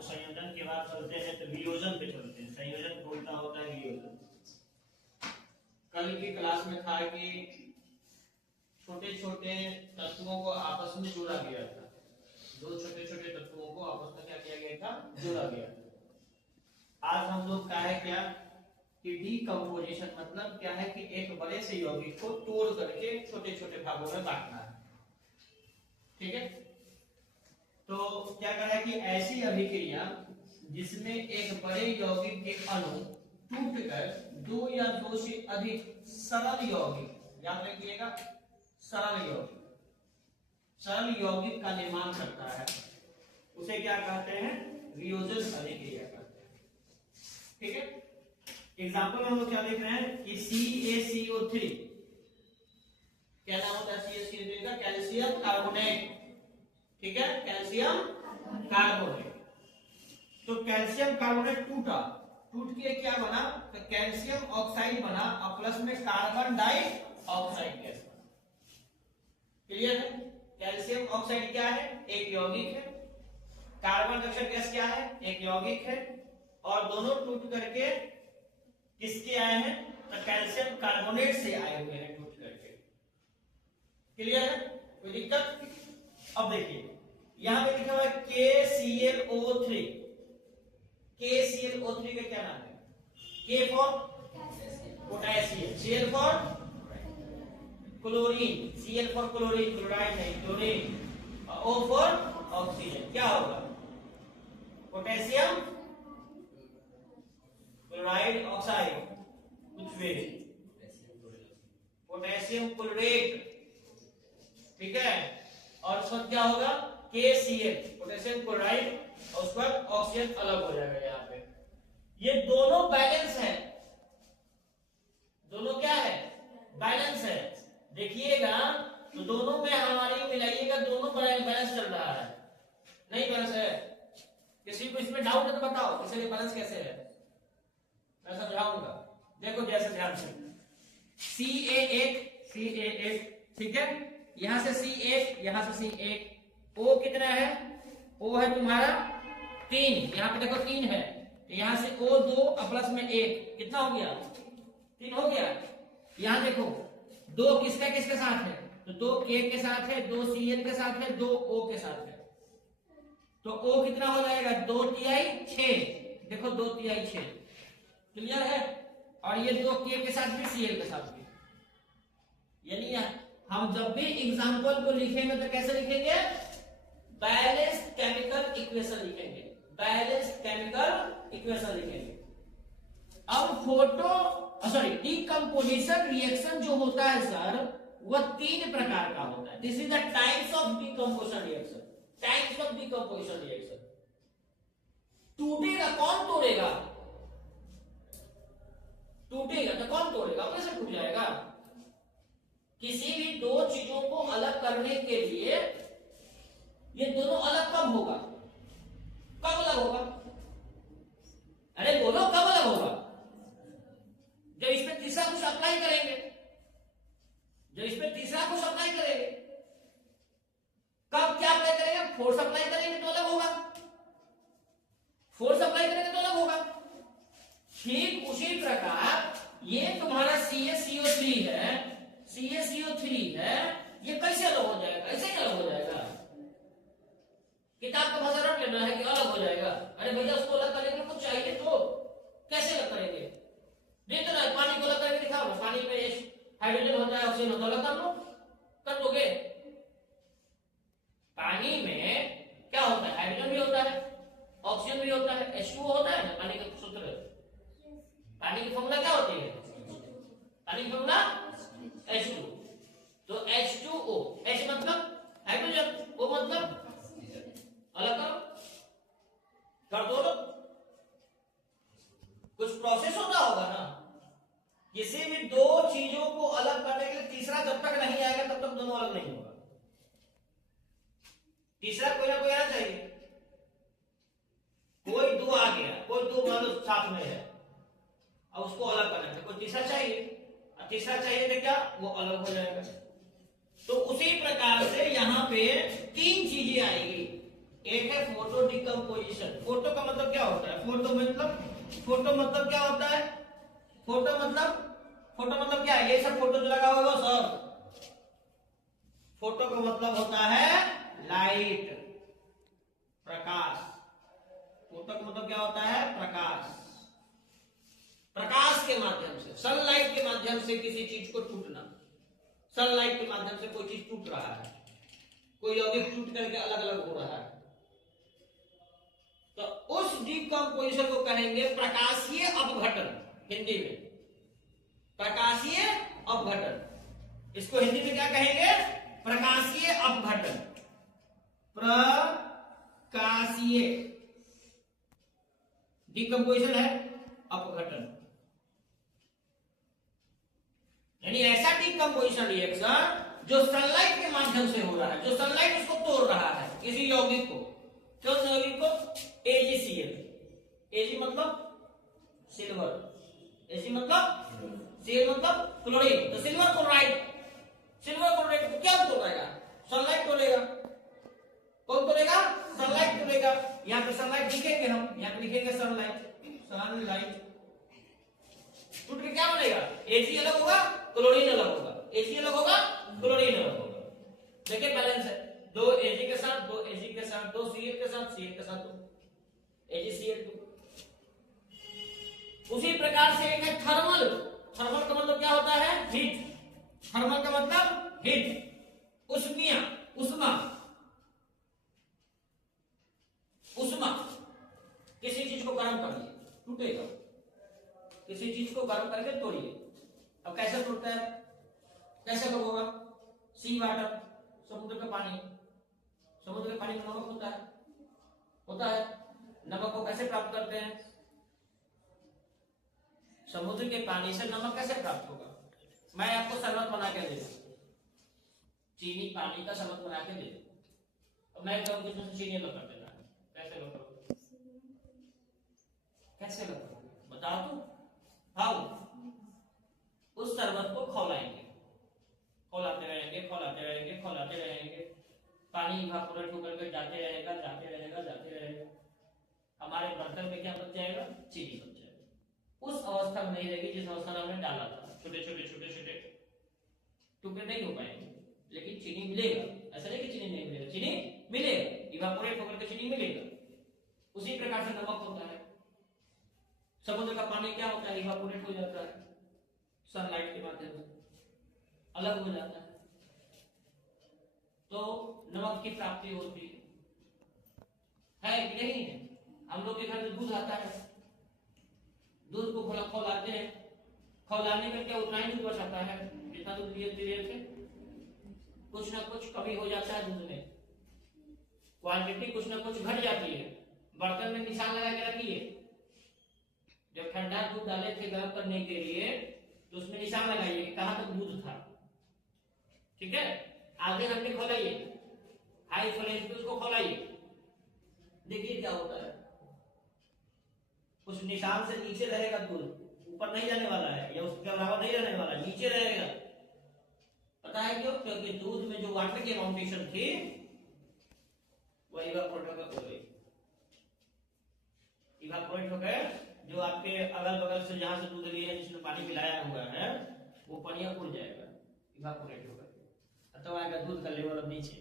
तो संयोजन के बाद चलते हैं तो वियोजन पे चलते हैं। संयोजन को उल्टा होता है वियोजन। कल की क्लास में था कि छोटे छोटे तत्वों को आपस में जोड़ा गया था। दो छोटे छोटे तत्वों को आपस में क्या किया गया था? जोड़ा गया था। आज हम लोग का है क्या कि डीकंपोजिशन मतलब क्या है कि एक बड़े से यौगिक को तोड़ करके छोटे छोटे भागों में बांटना है। ठीक है, तो क्या कहा है कि ऐसी अभिक्रिया जिसमें एक बड़े यौगिक के अणु टूटकर दो या दो से अधिक सरल यौगिक, याद रखिएगा सरल यौगिक का निर्माण करता है, उसे क्या कहते हैं? वियोजन अभिक्रिया कहते हैं। ठीक है, एग्जाम्पल में हम लोग क्या देख रहे हैं कि CaCO3 क्या नाम होता है? CaCO3 का कैल्शियम कार्बोनेट। ठीक है, कैल्शियम कार्बोनेट। तो कैल्शियम कार्बोनेट टूट के क्या बना? तो कैल्शियम ऑक्साइड बना और प्लस में कार्बन डाइऑक्साइड गैस बना। क्लियर है? कैल्शियम ऑक्साइड क्या है? एक यौगिक है। कार्बन डाइऑक्साइड गैस क्या है? एक यौगिक है। और दोनों टूट करके किसके आए हैं? तो कैल्शियम कार्बोनेट से आए हुए हैं टूट करके। क्लियर है? कोई दिक्कत? अब देखिए यहां पे लिखा हुआ है KClO3। KClO3 का क्या नाम है? K for potassium, Cl for chlorine, Cl for chlorine, chloride नहीं क्लोरीन, और O फॉर ऑक्सीजन। क्या होगा? पोटेशियम क्लोराइड ऑक्साइड, कुछ भी पोटेशियम क्लोरेट। ठीक है, और उसका क्या होगा? KCl, पोटेशियम क्लोराइड, और उसके बाद ऑक्सीजन अलग हो जाएगा। यहाँ पे ये दोनों बैलेंस है। दोनों क्या है? बैलेंस है। देखिएगा तो दोनों में हमारी मिलाइएगा, दोनों बैलेंस चल रहा है। नहीं बैलेंस है? किसी को इसमें डाउट है तो बताओ इसलिए बैलेंस कैसे है? मैं समझाऊंगा। देखो जैसे ध्यान से CA1 ठीक है, यहां से C1, यहां से C1, O कितना है? O है तुम्हारा 3, यहां पे देखो 3 है, तो यहां से O2 प्लस में 1 कितना हो गया? 3 हो गया। यहां देखो 2 किसके साथ है? तो 2 K के साथ है, 2 Cl के साथ है, 2 O के साथ है। तो O कितना हो जाएगा? 2/6। देखो 2/6। क्लियर है? और ये 2 K के साथ भी, Cl के साथ भी। यानी हम जब भी एग्जाम्पल को लिखेंगे तो कैसे लिखेंगे? बैलेंस्ड केमिकल इक्वेशन लिखेंगे। बैलेंस्ड केमिकल इक्वेशन लिखेंगे। अब डीकंपोजिशन रिएक्शन जो होता है सर, वह 3 प्रकार का होता है। This is the types of decomposition reaction. Types of decomposition reaction. टूटेगा कौन? तोड़ेगा। टूटेगा तो कौन तोड़ेगा? कैसे टूट जाएगा? किसी भी दो चीजों को अलग करने के लिए ये दोनों अलग कब होगा? कब अलग होगा? अरे दोनों कब अलग होगा? जब इसमें तीसरा कुछ अप्लाई करेंगे। जब इसमें तीसरा कुछ अप्लाई करेंगे, कब क्या अप्लाई करेंगे? फोर्स अप्लाई करेंगे तो अलग होगा। फोर्स अप्लाई करेंगे तो अलग होगा। ठीक उसी प्रकार ये तुम्हारा CaCO3 है, CaCO3 है, ये कैसे अलग हो जाएगा? ऐसे ही अलग हो जाएगा। किताब का भाषा रट लेना है कि अलग हो जाएगा। अरे भैया उसको अलग करेंगे कुछ चाहिए तो कैसे अलग करेंगे? देख तो ना, पानी को अलग करके दिखाओ। पानी में हाइड्रोजन होता है, ऑक्सीजन होता है, अलग कर लो। कर दोगे? पानी में क्या होता है? हाइड्रोजन भी होता है, ऑक्सीजन भी होता है, H2O होता है ना पानी का सूत्र। पानी की फॉर्मूला क्या होती है? पानी की फॉर्मूला H2। तो H2O, H मतलब हाइड्रोजन, O मतलब अलग करो, कर दो। कुछ प्रोसेस होता होगा ना। किसी भी दो चीजों को अलग करने के लिए तीसरा जब तक नहीं आएगा तब तक दोनों अलग नहीं होगा। तीसरा कोई ना कोई आना चाहिए। कोई दो आ गया, कोई दो मान लो साथ में है, अब उसको अलग करना है, कोई तीसरा चाहिए। और तीसरा चाहिए तो क्या? वो अलग हो जाएगा। तो उसी प्रकार से यहां पे 3 चीजें आएगी। एक है फोटो डिकम्पोजिशन। फोटो का मतलब क्या होता है? फोटो मतलब क्या होता है? फोटो मतलब क्या है? ये सब फोटो जो लगा हुआ है सब, फोटो का मतलब होता है लाइट, प्रकाश। फोटो का मतलब क्या होता है? प्रकाश। प्रकाश के माध्यम से, सनलाइट के माध्यम से किसी चीज को टूटना। सनलाइट के माध्यम से कोई चीज टूट रहा है, कोई यौगिक टूट करके अलग अलग हो रहा है, तो उस डिकम्पोजिशन को कहेंगे प्रकाशीय अपघटन। हिंदी में प्रकाशीय अपघटन। इसको हिंदी में क्या कहेंगे? प्रकाशीय अपघटन। प्रकाशीय डिकम्पोजिशन है अपघटन, यानी ऐसा डिकम्पोजिशन रिएक्शन जो सनलाइट के माध्यम से हो रहा है, जो सनलाइट उसको तोड़ रहा है किसी यौगिक को। क्यों यौगिक को? AgCl। Ag मतलब सिल्वर, Ag मतलब Cl मतलब क्लोरीन। तो सिल्वर क्लोराइड को क्या तोड़ेगा? सनलाइट तोड़ेगा। कौन तोड़ेगा? सनलाइट तोड़ेगा। यहाँ पे सनलाइट लिखेंगे हम, यहाँ पे लिखेंगे सनलाइट। टूट के क्या बनेगा? Ag अलग होगा, क्लोरीन अलग होगा। Ag अलग होगा, क्लोरीन अलग होगा। देखिए बैलेंस है, दो Ag के साथ, दो Ag के साथ, दो Cl के साथ, Cl के साथ, दो AgCl2। उसी प्रकार से एक है थर्मल। थर्मल का मतलब क्या होता है? हीट। थर्मल का मतलब हीट, उष्मीय, उष्मा। किसी चीज को गर्म करिए, टूटेगा। किसी चीज को गर्म करके तोड़िए। अब कैसे टूटता है? कैसे होगा? सी वाटर, समुद्र का पानी। समुद्र के पानी में नमक होता है। नमक को कैसे प्राप्त करते हैं? समुद्र के पानी से नमक कैसे प्राप्त होगा? मैं आपको शरबत बना के दे दूं, चीनी पानी का शरबत बना के दे दूं, और मैं कहूं कि इसमें चीनी अलग कर देना है, कैसे लोग कैसे लोग बता दूं? हाउ? उस शरबत को खौलाएंगे, खौलाते रहेंगे, पानी इवापोरेट होकर के जाते रहेगा। हमारे बर्तन में क्या बच जाएगा? चीनी बच जाएगा। उस अवस्था में नहीं रहेगी जिस अवस्था में हमने डाला था। छोटे छोटे टुकड़े नहीं हो पाएंगे, लेकिन चीनी मिलेगा। ऐसा नहीं कि चीनी नहीं मिलेगा, चीनी मिलेगा, इवापोरेट होकर के चीनी मिलेगा। उसी प्रकार से नमक होता है। समुद्र का पानी क्या होता है? इवापोरेट हो जाता है, सनलाइट के माध्यम से अलग हो जाता है, तो नमक की प्राप्ति होती है कि नहीं है? हम लोग के घर में दूध आता है, दूध को खौलाते हैं। खौलाने में क्या उतना ही दूध बचाता है जितना दूध लिए थे? कुछ ना कुछ कमी हो जाता है दूध में, क्वांटिटी कुछ ना कुछ घट जाती है। बर्तन में निशान लगा के रखिए। जब ठंडा दूध डाले थे गर्म करने के लिए, तो उसमें निशान लगाइए कि कहां तक दूध था। ठीक है? आधे घंटे खोलाइए, हाई फ्लेम पे उसको खोलाइए, देखिए क्या होता है। उस निशान से नीचे रहेगा दूध, ऊपर नहीं जाने वाला है, या उसके अलावा नहीं रहने वाला, नीचे रहेगा। पता है क्यों? क्योंकि दूध में जो वाटर की अमाउंटेशन थी वो इवापोरेट हो गए। जो आपके अगल बगल से जहां से दूध लिए हैं, जिसमें पानी मिलाया हुआ है, वो पानी उड़ जाएगा, इवापोरेट होगा, तो आएगा दूध का लेवल अब नीचे।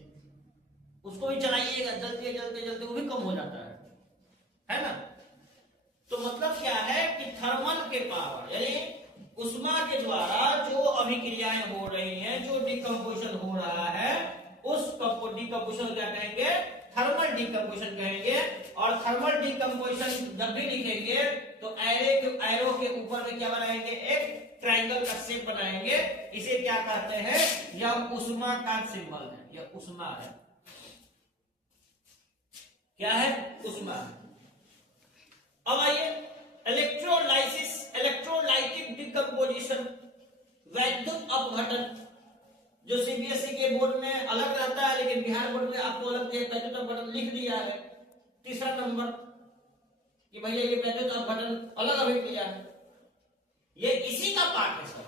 उसको भी चलाइएगा, जलते वो भी कम हो जाता है ना? तो मतलब क्या है कि थर्मल के पावर, यानी उष्मा के द्वारा जो अभिक्रियाएं हो रही हैं, जो डिकम्पोजिशन हो रहा है, उस डिकम्पोजिशन क्या कहेंगे? थर्मल डिकम्पोजिशन कहेंगे। और थर्मल डिकम्पोजिशन जब भी लिखेंगे तो एरो के ऊपर में क्या बनाएंगे? एक ट्रायंगल का शेप बनाएंगे। इसे क्या कहते हैं? यह उष्मा का सिंबल है, यह उष्मा है। क्या है? उष्मा। अब आइए इलेक्ट्रोलाइसिस, इलेक्ट्रोलाइटिक डिकम्पोजिशन, वैद्युत अपघटन, जो सीबीएसई के बोर्ड में अलग रहता है, लेकिन बिहार बोर्ड में आपको अलग वैद्युत अपघटन लिख दिया है। तीसरा नंबर कि भैया ये वैद्युत अपघटन अलग अभिक्रिया है, ये इसी का पार्ट है सर।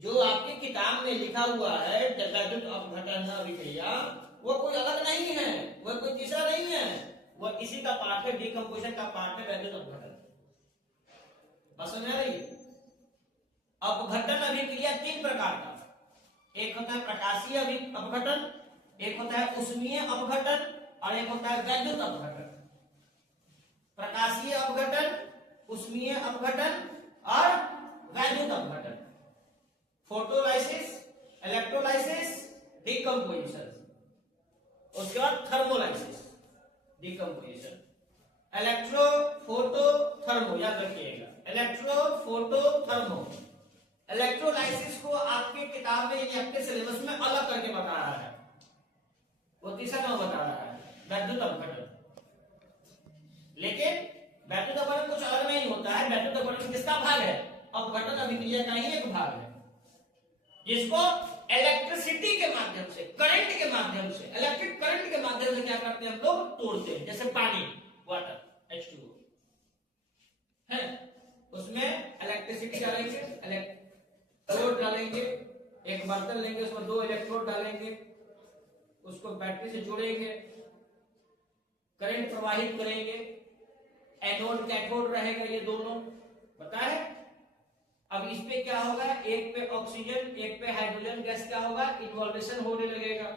जो आपकी किताब में लिखा हुआ है वैद्युत अपघटन अभिक्रिया, वो कोई अलग नहीं है, वो कोई तीसरा नहीं है, वो इसी का पार्ट है, डिकम्पोजिशन का पार्ट है वैद्युत अपघटन। बस समझ आ रही? अपघटन अभिक्रिया तीन प्रकार का, एक होता है प्रकाशीय अपघटन, एक होता है उष्मीय अपघटन और एक होता है वैद्युत अपघटन। प्रकाशीय अपघटन, उष्मीय अपघटन और वैद्युत अपघटन। Photolysis, electrolysis, decomposition. उसके बाद thermolysis, decomposition. Electro, photo, thermo, याद रखिएगा, इलेक्ट्रो, फोटो, थर्मो। इलेक्ट्रोलाइसिस को आपके किताब में यानी आपके सिलेबस में अलग करके बता रहा है, वो तीसरा नाम बता रहा है वैद्युत अपघटन। लेकिन वैद्युत अपघटन कुछ अलग नहीं होता है। वैद्युत अपघटन किसका भाग है? अपघटन अभिक्रिया का ही एक भाग है, जिसको इलेक्ट्रिसिटी के माध्यम से, करंट के माध्यम से, इलेक्ट्रिक करंट के माध्यम से क्या करते हैं हम लोग? तोड़ते हैं। जैसे पानी, वाटर, H2O है, उसमें इलेक्ट्रिसिटी डालेंगे, इलेक्ट्रोड डालेंगे, एक बर्तन लेंगे, उसमें 2 इलेक्ट्रोड डालेंगे, उसको बैटरी से जोड़ेंगे, करंट प्रवाहित करेंगे, एनोड कैथोड रहेगा, ये दोनों पता है। अब इस पे क्या होगा? एक पे ऑक्सीजन, एक पे हाइड्रोजन गैस क्या होगा? इन्वॉल्वेशन होने लगेगा,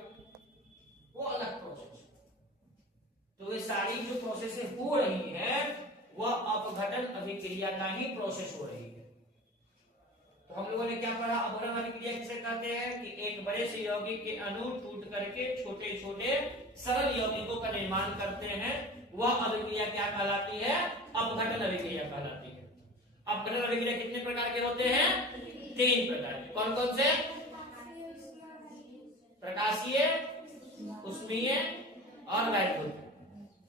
वो अलग प्रोसेस। तो ये सारी जो प्रोसेसेस हो रही हैं वह अपघटन अभिक्रिया का ही प्रोसेस हो रही है। तो हम लोगों ने क्या पढ़ा? अपघटन अभिक्रिया किसे कहते हैं? कि एक बड़े से यौगिक के अणु टूट करके छोटे छोटे सरल यौगिकों का निर्माण करते हैं, वह अभिक्रिया क्या कहलाती है? अपघटन अभिक्रिया कहलाती है। अपघटन अभिक्रिया कितने प्रकार के होते हैं? 3 प्रकार के। कौन कौन से? प्रकाशीय, उष्मीय और वैद्युत।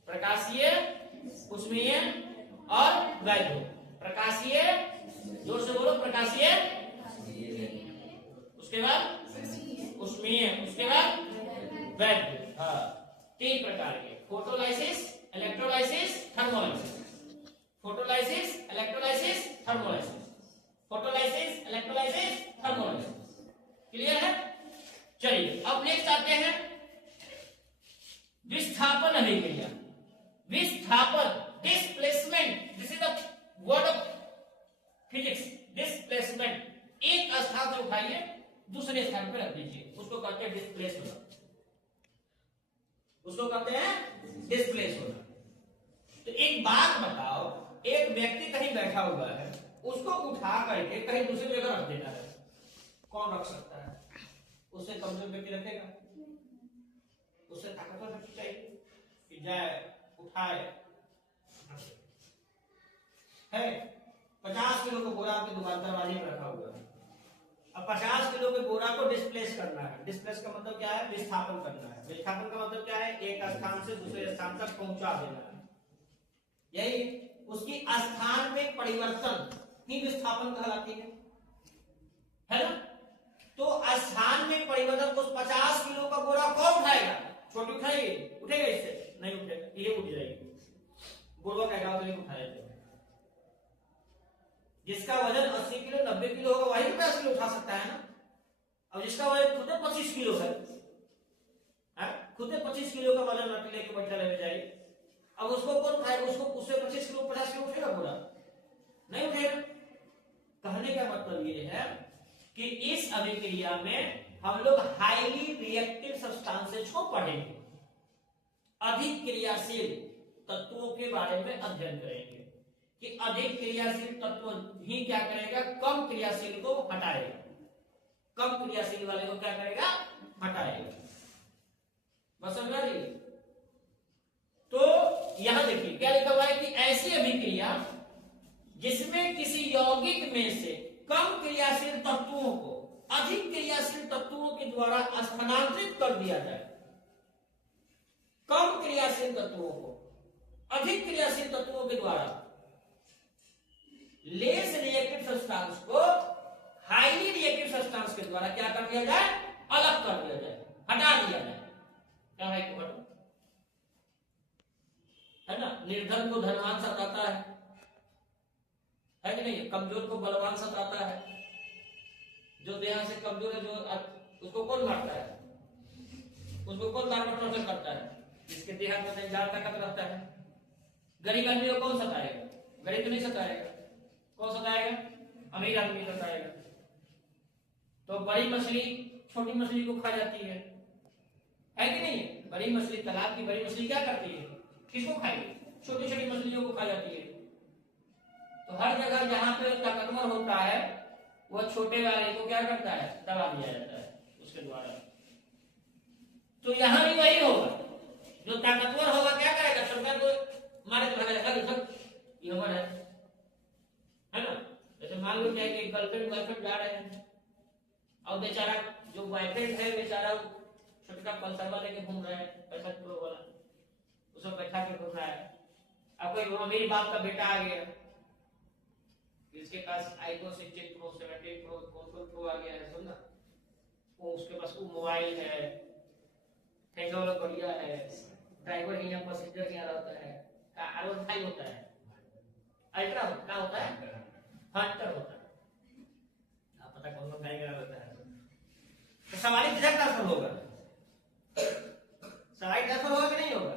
प्रकाशीय, उष्मीय और वैद्युत। प्रकाशीय, जोर से बोलो, प्रकाशीय, उसके बाद उष्मीय, उसके बाद वैद्युत। हाँ, 3 प्रकार के। Photolysis, electrolysis, thermolysis. Photolysis, electrolysis, thermolysis. Photolysis, electrolysis, thermolysis. Clear है? चलिए अब नेक्स्ट आते हैं विस्थापन अभिक्रिया। विस्थापन, displacement, this is the word of physics. Displacement, एक स्थान से उठाइए दूसरे स्थान पर रख दीजिए, उसको कहते हैं डिस्प्लेस होना, उसको कहते हैं डिस्प्लेस होना। तो एक बात बताओ, एक व्यक्ति कहीं बैठा हुआ है, उसको उठा करके कहीं दूसरी जगह रख देना है, कौन रख सकता है? उससे कमजोर व्यक्ति रखेगा? उससे ताकतवर व्यक्ति चाहिए कि जाए उठाए। है 50 किलो का बोरा आपकी दुकान दरवाजे में रखा हुआ है, अब 50 किलो के बोरा को डिस्प्लेस करना है। डिस्प्लेस का मतलब क्या है? विस्थापन करना है। विस्थापन का मतलब क्या है? एक स्थान से दूसरे स्थान तक पहुंचा देना है। यही उसकी स्थान में परिवर्तन ही विस्थापन कहलाती है ना? तो स्थान में परिवर्तन, उस 50 किलो का बोरा कौन उठाएगा? छोटी उठाएगी? उठेगा? इससे नहीं उठेगा, ये उठ जाएगी। बोरा कहेगा तो नहीं उठाया जाएगा। जिसका वजन 80 किलो 90 किलो होगा वही 50 किलो उठा सकता है ना। अब जिसका वजन खुद 25 किलो है, खुद 25 किलो का वजन रख लेके बैठा जाए, अब उसको कौन उठाएगा? उसको उससे 25 किलो 50 किलो उठेगा बोरा? नहीं उठेगा। कहने का मतलब ये है कि इस अभिक्रिया में हम लोग हाईली रिएक्टिव सब्सटेंसेस को पढ़ेंगे, अधिक क्रियाशील तत्वों के बारे में अध्ययन करेंगे कि अधिक क्रियाशील तत्व ही क्या करेगा? कम क्रियाशील को हटाएगा, कम क्रियाशील वाले को क्या करेगा? हटाएगा। बस समझ आ रही है? तो यहां देखिए क्या लिखा हुआ है कि ऐसी अभिक्रिया जिसमें किसी यौगिक में से कम क्रियाशील तत्वों को अधिक क्रियाशील तत्वों के द्वारा स्थानांतरित कर दिया जाए, कम क्रियाशील तत्वों को अधिक क्रियाशील तत्वों के द्वारा, लेस रिएक्टिव सब्सटेंस को हाईली रिएक्टिव सब्सटेंस के द्वारा क्या कर दिया जाए? अलग कर दिया जाए, हटा दिया जाए। क्या है ना? निर्धन को धनवान सताता है कि नहीं? कमजोर को बलवान सताता है। जो देह से कमजोर है, जो उसको कौन मारता है? उसको कौन बार बार टॉर्चर करता है? जिसके देहात में ज्यादा ताकत रहता है। गरीब आदमी को कौन सताएगा? गरीब तो नहीं सताएगा। कौन सताएगा? अमीर आदमी सताएगा। तो बड़ी मछली छोटी मछली को खा जाती है कि नहीं? बड़ी मछली, तालाब की बड़ी मछली क्या करती है? किसको खाएगी? छोटी छोटी मछलियों को खा जाती है। तो हर जगह जहां पे ताकतवर होता है वह छोटे वाले को क्या करता है? दबा दिया जाता है उसके द्वारा। तो यहां भी वही होगा, जो ताकतवर होगा क्या करेगा? छोटा को मारे तो ये हमारा है ना। जैसे मान लो कि गर्लफ्रेंड बॉयफ्रेंड जा रहे हैं और बेचारा जो बॉयफ्रेंड है बेचारा छोटा पल्सर वाले के घूम रहा है, 65 प्रो वाला, उसको बैठा के घूम रहा है। अब कोई अमीर बाप का बेटा आ गया, इसके पास आईफोन 16 प्रो 17 प्रो कौन प्रो आ गया है, सुनना, वो उसके पास वो मोबाइल है, हैंडल बढ़िया है, ड्राइवर यहाँ पैसेंजर यहाँ रहता है, R1 5 होता है, अल्ट्रा क्या होता है? हंटर होता है। आप पता कौन कौन गाड़ी होता है? तो सवारी किधर ट्रांसफर होगा? सवारी ट्रांसफर होगा कि नहीं होगा?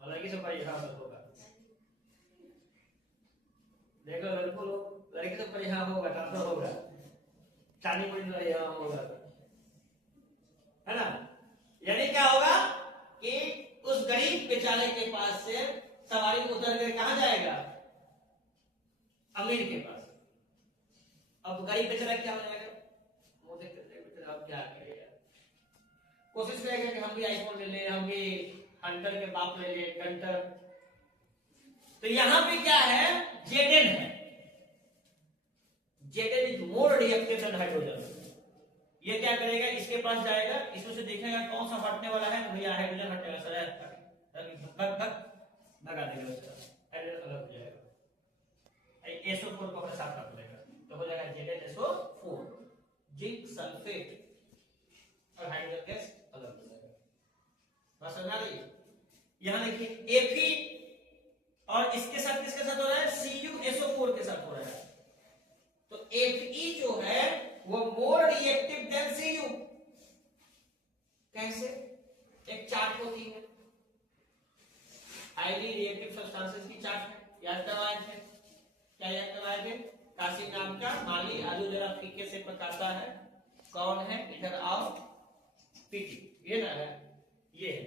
और लड़की से पर यहाँ होगा। देखो बिल्कुल लड़की से पर यहाँ होगा, ट्रांसफर होगा, चांदी पड़ी यहाँ होगा, है ना। यानी क्या होगा कि उस गरीब बेचारे के पास से सवारी उतर कर कहां जाएगा? अमीर के पास। अब गरीब बेचारा क्या हो जाएगा? वो देखते अब क्या करेगा? कोशिश करेगा कि हम भी आईफोन ले ले, हम भी हंटर के बाप ले ले, हंटर। तो यहां पे क्या है? जेडेन है। Jayden is more reactive than hydrogen. ये क्या करेगा? इसके पास जाएगा, इसमें से देखेगा कौन सा हटने वाला है, भैया हाइड्रोजन हटेगा, सर भगा देगा उसका, हाइड्रोजन अलग हो जाएगा, SO4 को अपने साथ रख लेगा, तो हो जाएगा ZnSO4, जिंक सल्फेट और हाइड्रोजन गैस अलग हो जाएगा। बात समझ आ रही है? यहां देखिए Fe और इसके साथ किसके साथ हो रहा है? CuSO4 के साथ हो रहा है। तो Fe जो है वो मोर रिएक्टिव देन Cu। कैसे? एक चार्ट होती है, हाईली रिएक्टिव सब्सटेंसेस की चार्ट है, याद करवाए थे। क्या याद करवाए थे? कासिम नाम का माली, आलू जरा फीके से पकाता है, कौन है? इधर आओ, पीटी, ये ना है, ये है,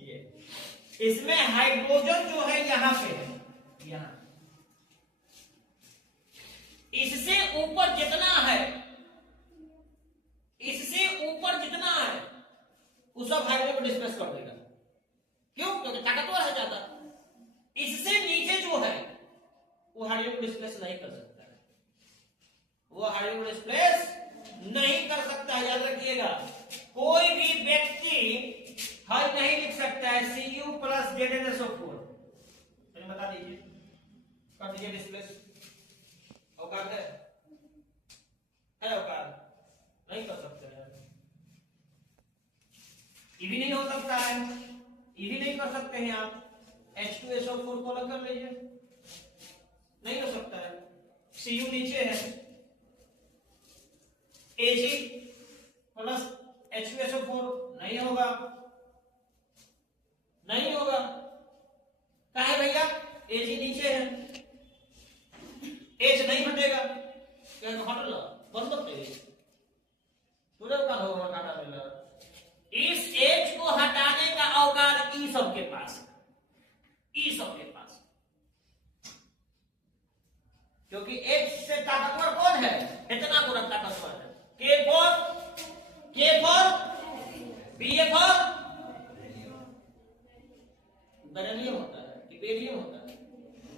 ये। इसमें हाइड्रोजन जो है यहां पे है, यहां। इससे ऊपर जितना है, इससे ऊपर जितना है वो सब हाइड्रोजन को डिस्प्लेस कर देगा। क्यों? क्योंकि ताकतवर है ज्यादा। इससे नीचे जो है वो हाइड्रोजन को डिस्प्लेस नहीं कर सकता है, वो हाइड्रोजन को डिस्प्लेस नहीं कर सकता है, याद रखिएगा। कोई भी व्यक्ति हल नहीं लिख सकता है Cu प्लस ZnSO4। बता दीजिए, कर दीजिए डिस्प्लेस। औकात है औकात? नहीं कर सकते हैं। ये भी नहीं हो सकता है, ये भी नहीं कर सकते हैं आप। H2SO4 को अलग कर लीजिए, नहीं हो सकता है। Cu नीचे है, Ag प्लस H2SO4 नहीं होगा, नहीं होगा। क्या है भैया? Ag नीचे है, H नहीं हटेगा, क्या हट ला बंद कर का होगा काटा मिला। इस H को हटाने का अवकाश E सबके पास है, E सबके पास, क्योंकि H से ताकतवर कौन है? इतना गुना ताकतवर है। K for BF बेरिलियम होता है कि बेरिलियम होता है?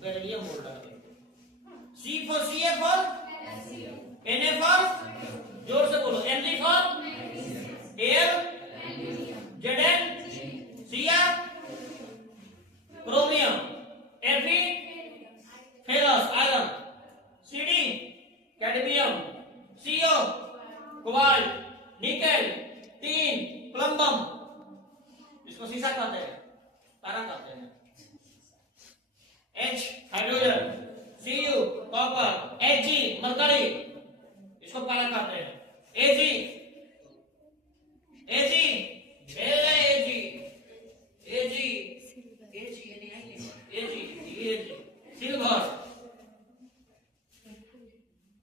बेरिलियम बोल रहा है। C for CF Na जोर से बोलो, Mg for Al, Zn Cr chromium, Fe ferrous iron, Cd cadmium, Co cobalt, nickel, tin plumbum, इसको सीसा कहते हैं, तारा कहते हैं। H hydrogen, Cu copper, Ag mercury, इसको पारा कहते हैं। Ag एजी एजी एजी एजी एजी AG silver,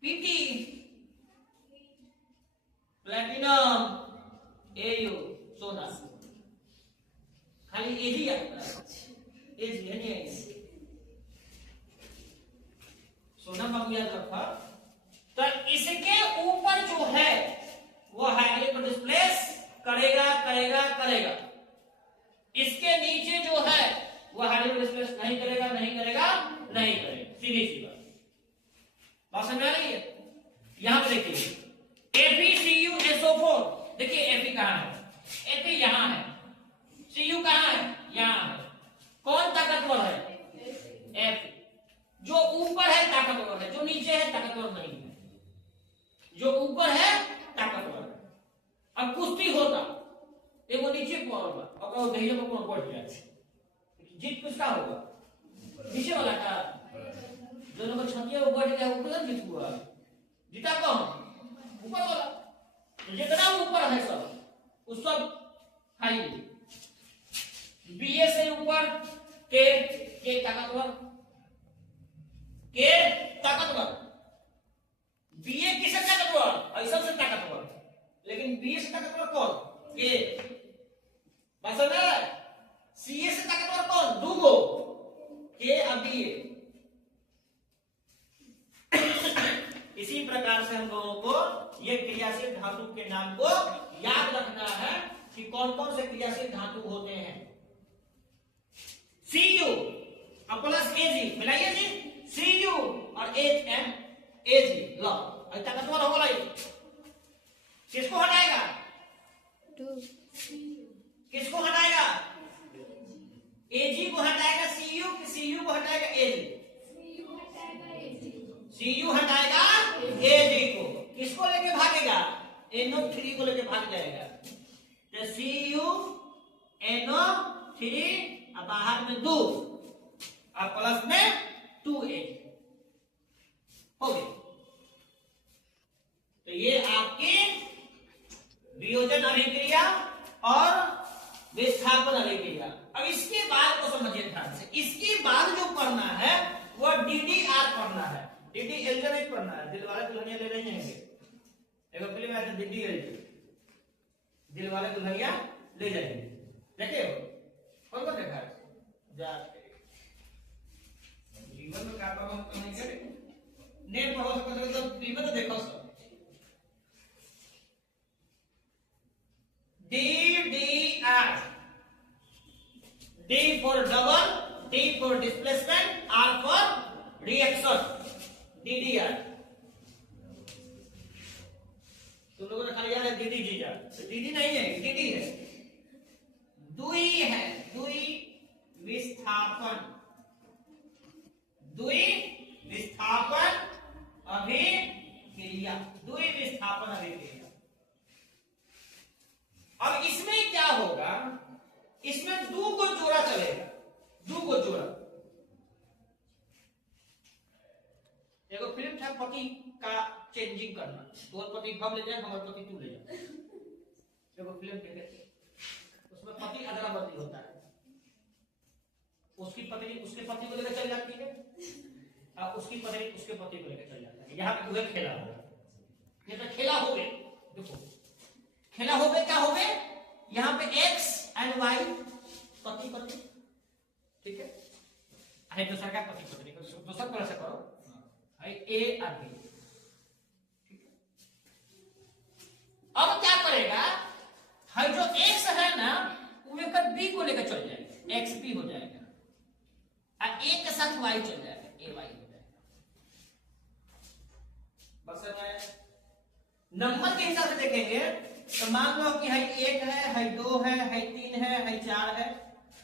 PT platinum, AU सोना, खाली एजी आता है, एजी है नहीं है सोना बाबू याद रखा। तो इसके ऊपर जो है वो हाइड्रोजन को डिस्प्लेस करेगा करेगा करेगा, इसके नीचे जो है वो हाइड्रोजन को डिस्प्लेस नहीं करेगा नहीं करेगा नहीं करेगा, सीधी सी बात समझ आ रही है। यहां पे देखिए FeCuSO4, देखिए Fe कहां है, Fe यहां है, Cu कहां है, यहां है। कौन ताकतवर है, Fe। जो ऊपर है ताकतवर है, जो नीचे है ताकतवर नहीं है, जो ऊपर है ताकतवर है। अब कुश्ती होता वो नीचे पड़ेगा और दहिया पर कौन पड़ जाए, जीत किसका होगा, नीचे वाला का, जो नंबर छतिया वो बढ़ गया ऊपर जीत हुआ, जीता कौन, ऊपर वाला। जितना ऊपर है सब उस सब हाई, बीए से ऊपर के ताकतवर, के ताकतवर, बीए किससे ताकतवर, ऐसा से ताकतवर, लेकिन बीए से ताकतवर कौन, के बस ना, सीए से ताकतवर कौन, दूगो के और बीए। इसी प्रकार से हम लोगों को ये क्रियाशील धातु के नाम को याद रखना है कि कौन कौन से क्रियाशील धातु होते हैं। Cu और प्लस Ag मिलाइए जी, Cu और HM Ag लो ताकतवर होगा, किसको हटाएगा, किसको हटाएगा, Ag को हटाएगा, Cu को हटाएगा, Ag Cu हटाएगा Ag को, किसको लेके भागेगा, NO3 को लेके भाग जाएगा। तो Cu NO3 और बाहर में 2 और प्लस में 2Ag हो गई। तो ये आपकी वियोजन अभिक्रिया और विस्थापन अभिक्रिया। अब इसके बाद को समझिए ध्यान से, इसके बाद जो पढ़ना है वो DDR पढ़ना है, DD एल्जेब्रिक पढ़ना है। दिलवाले दुल्हनिया ले रही हैं, एक फिल्म है DD एल्जेब्रिक, दिलवाले दुल्हनिया ले जाएंगे, देखे हो कौन कौन देखा है, जीवन में क्या पढ़ो तो नहीं करे, नेट पढ़ो तो जीवन तो देखो सब। DDR, D for double, D for displacement, R for reaction, DDR। तुम लोगों ने खाली याद है DD जीजा, DD नहीं है, DD है, द्वि है, द्वि विस्थापन, द्वि विस्थापन अभिक्रिया, द्वि विस्थापन अभिक्रिया। अब इसमें क्या होगा, इसमें 2 को जोड़ा चलेगा, 2 को जोड़ा। देखो फिल्म था पति का चेंजिंग करना, तोर पति हम ले जाए, हमारे पति तू ले जा। देखो फिल्म देखे, उसमें पति अदला बदली होता है, उसकी पत्नी उसके पति को लेकर चल जाती है और उसकी पत्नी उसके पति को लेकर चल जाता है। यहाँ पे वह खेला होगा, ये तो खेला हो गए, देखो खेला हो गए, क्या हो गए, यहाँ पे X एंड Y पति पत्नी, ठीक है, है दूसरा का पति पत्नी, दूसरा तरह से करो, है A और B। अब क्या करेगा, है जो X है ना वो लेकर B को लेकर चल जाएगा, XB हो जाएगा, और A के साथ Y चल जाएगा, AY हो जाएगा। बस नंबर के हिसाब से देखेंगे तो मान लो कि है 1 है 2 है 3 है 4 है,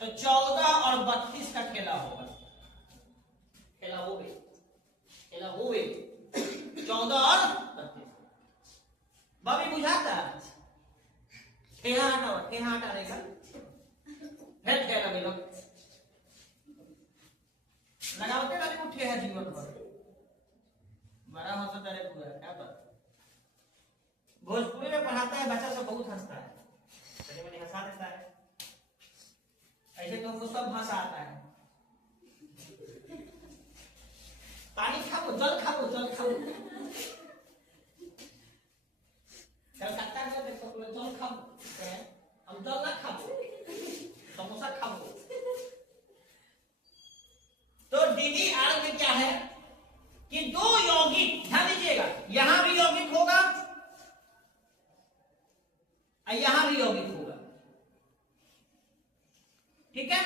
तो 14 और 32 का खेला होगा, खेला हो गए, खेला हो गए 14 और 32। बाबी बुझाता ठेहा हटा देगा, फिर खेला मिलो लगावते ना देखो ठेहा जीवन पर बड़ा हंसता रे पूरा, क्या बात। भोजपुरी में पढ़ाता है बच्चा सब बहुत हंसता है, ऐसे तुमको सब भाषा आता है। पानी खाओ, जल खाओ, जल खाओ। कलकत्ता में देखो जल खाओ, हम जल ना खाओ, समोसा खाओ। तो DDR में क्या है कि दो यौगिक, ध्यान दीजिएगा, यहां भी यौगिक होगा और यहां भी यौगिक होगा, ठीक है।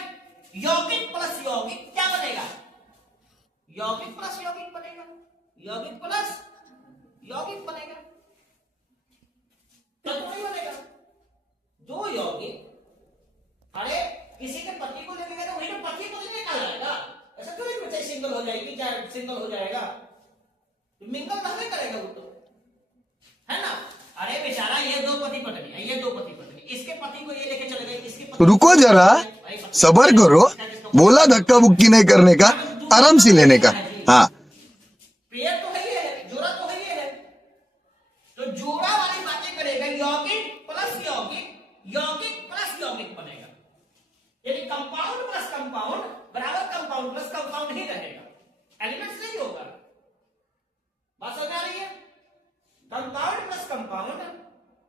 यौगिक प्लस यौगिक क्या बनेगा? यौगिक प्लस यौगिक बनेगा, यौगिक प्लस यौगिक बनेगा, तो नहीं बनेगा। दो यौगिक, अरे किसी के पति को लेके गए तो वही तो पति को लेके निकाल जाएगा, ऐसा थोड़ी बच्चे सिंगल हो जाएगी, चाहे सिंगल हो जाएगा तो मिंगल नहीं करेगा वो तो, है ना। अरे बेचारा ये दो पति पत्नी, ये दो पति पत्नी, इसके पति को ये लेके चले गए, इसके पति रुको जरा, सबर करो, बोला धक्का बुक्की नहीं करने का, आराम से लेने का। हाँ, पेयर तो है, जोड़ा तो है, तो जोड़ा वाली बातें करेगा। यौगिक प्लस यौगिक, यौगिक प्लस यौगिक बनेगा, यानी कंपाउंड प्लस कंपाउंड बराबर कंपाउंड प्लस कंपाउंड ही रहेगा, एलिमेंट्स नहीं होगा। बात समझ आ रही है? कंपाउंड प्लस कंपाउंड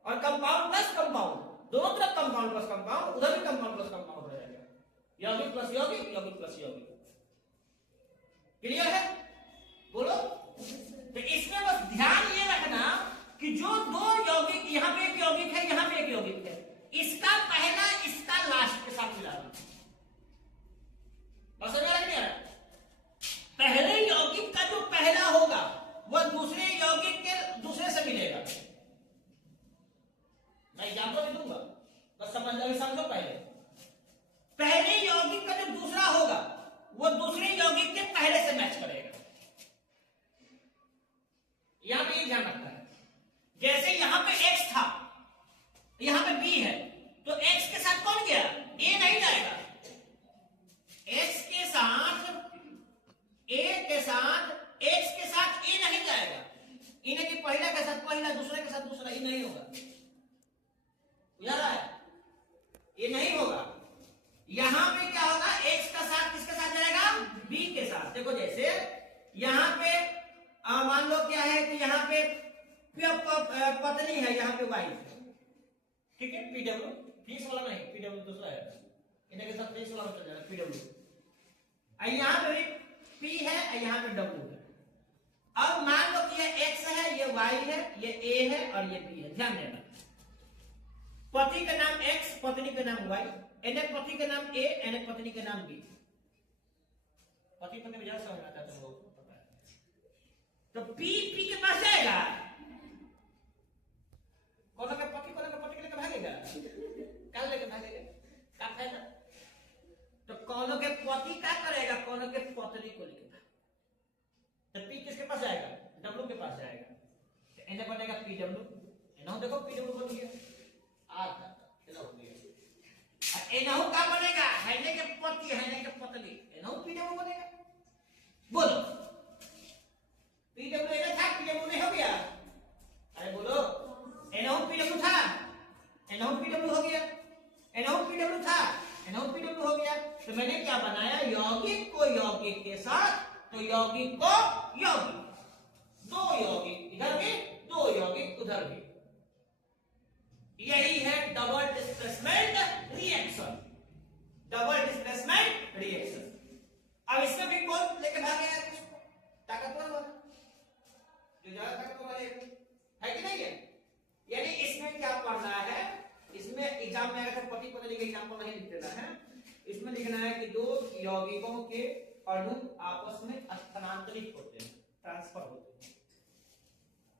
और कंपाउंड प्लस कंपाउंड, दोनों तरफ कंपाउंड प्लस कंपाउंड, उधर भी कंपाउंड प्लस कंपाउंड रहेगा। यौगिक प्लस यौगिक, यौगिक प्लस यौगिक। क्लियर है? बोलो। तो इसमें बस ध्यान ये रखना कि जो दो यौगिक, यहां पे एक यौगिक है, यहां पे एक यौगिक है, इसका पहला इसका लास्ट के साथ मिलाना। बस समझ आ रहा है? पहले यौगिक का जो पहला होगा वह दूसरे यौगिक के दूसरे से मिलेगा। मैं एग्जांपल भी दूंगा, बस समझो। पहले यौगिक का जो दूसरा होगा वो दूसरे यौगिक के पहले से मैच करेगा। यहां पे ये ध्यान रखना है, जैसे यहां पे x था, यहां पे b है, तो x के साथ कौन गया? a नहीं जाएगा। x के साथ a के साथ x के साथ a नहीं जाएगा, इन्हें कि पहला के साथ पहला, दूसरे के साथ दूसरा, ये नहीं होगा। बुझा रहा है? ये नहीं होगा। यहां पे क्या होगा? x का साथ किसके साथ जाएगा? b के साथ। देखो जैसे यहां पे मान लो क्या है कि यहां पे पत्नी है, यहां पे वाइफ, ठीक है। पीडब्ल्यू, फिक्स वाला नहीं, पीडब्ल्यू दूसरा है, इन्हें के साथ फिक्स वाला चल जाएगा पीडब्ल्यू। यहां पे भी p है, यहां पे w है। अब मान लो कि ये x है, ये y है, ये a है और ये b है। ध्यान देना, पति का नाम x, पत्नी का नाम y, इन्हें पति का नाम a, इन्हें पत्नी का नाम b। पति पत्नी में ज्यादा समझ आता है तुमको, पता है? तो p के पास जाएगा, कौन का पति लेके भागेगा, कल लेके भागेगा, क्या फायदा? तो कौन के पति क्या करेगा? कौन के पत्नी को लेके भागेगा। तो p किसके पास जाएगा? w के पास जाएगा, तो इन्हें बनेगा pw। इन्हों देखो pw बन गया, आता चलो हो गया। इन्हों क्या बनेगा? हैने के पति, हैने के पत्नी, इन्हों pw बनेगा। बोलो, pw इधर था, pw नहीं हो गया? अरे बोलो, इन्हों pw था, इन्हों pw हो गया, इन्हों pw था, इन्हों pw हो गया। तो मैंने क्या बनाया? यौगिक को यौगिक के साथ, तो यौगिक को यौगिक, दो यौगिक इधर भी, दो यौगिक उधर भी। यही है double displacement reaction, double displacement reaction. अब इसमें भी कौन लेके भागेगा? ताकतवर वाला, जो ज्यादा ताकतवर है कि नहीं है? यानी इसमें क्या पढ़ना है? इसमें एग्जाम में अगर पति पत्नी के एग्जाम्पल नहीं लिख देना है, इसमें लिखना है कि दो यौगिकों के अणु आपस में स्थानांतरित होते हैं, ट्रांसफर होते हैं।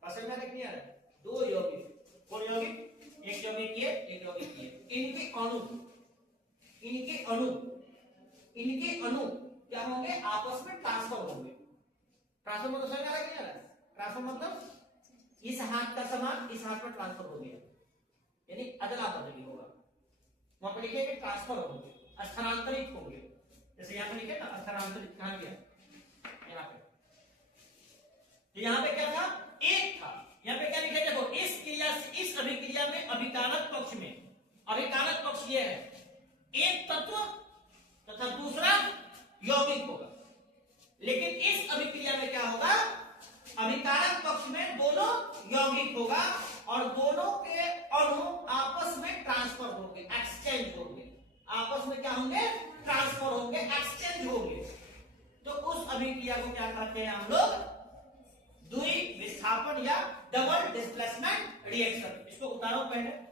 समझ में नहीं आ रहा? दो यौगिक, कौन यौगिक? एक यौगिक ये, एक यौगिक ये, इनके अणु क्या होंगे? आपस में ट्रांसफर होंगे। ट्रांसफर मतलब समझ आ रहा है कि नहीं आ रहा? ट्रांसफर मतलब इस हाथ का सामान इस हाथ में ट्रांसफर हो गया, यानी अदला बदली होगा। वहां पर लिखे कि ट्रांसफर होंगे, स्थानांतरित होंगे। जैसे यहां पे लिखे ना स्थानांतरित, कहां गया? यहां पे। तो यहां पे क्या था? एक था। यहां पे क्या लिखे? देखो इस क्रिया से, इस अभिक्रिया में अभिकारक पक्ष में, अभिकारक पक्ष ये है, एक तत्व तथा दूसरा यौगिक होगा। लेकिन इस अभिक्रिया में क्या होगा, अभिकारक पक्ष में दोनों यौगिक होगा और दोनों के अणु आपस में ट्रांसफर होंगे, एक्सचेंज होंगे, आपस में क्या होंगे, ट्रांसफर होंगे, एक्सचेंज होंगे। तो उस अभिक्रिया को क्या कहते हैं हम लोग, द्वि विस्थापन या डबल डिस्प्लेसमेंट रिएक्शन। इसको उतारो पहले।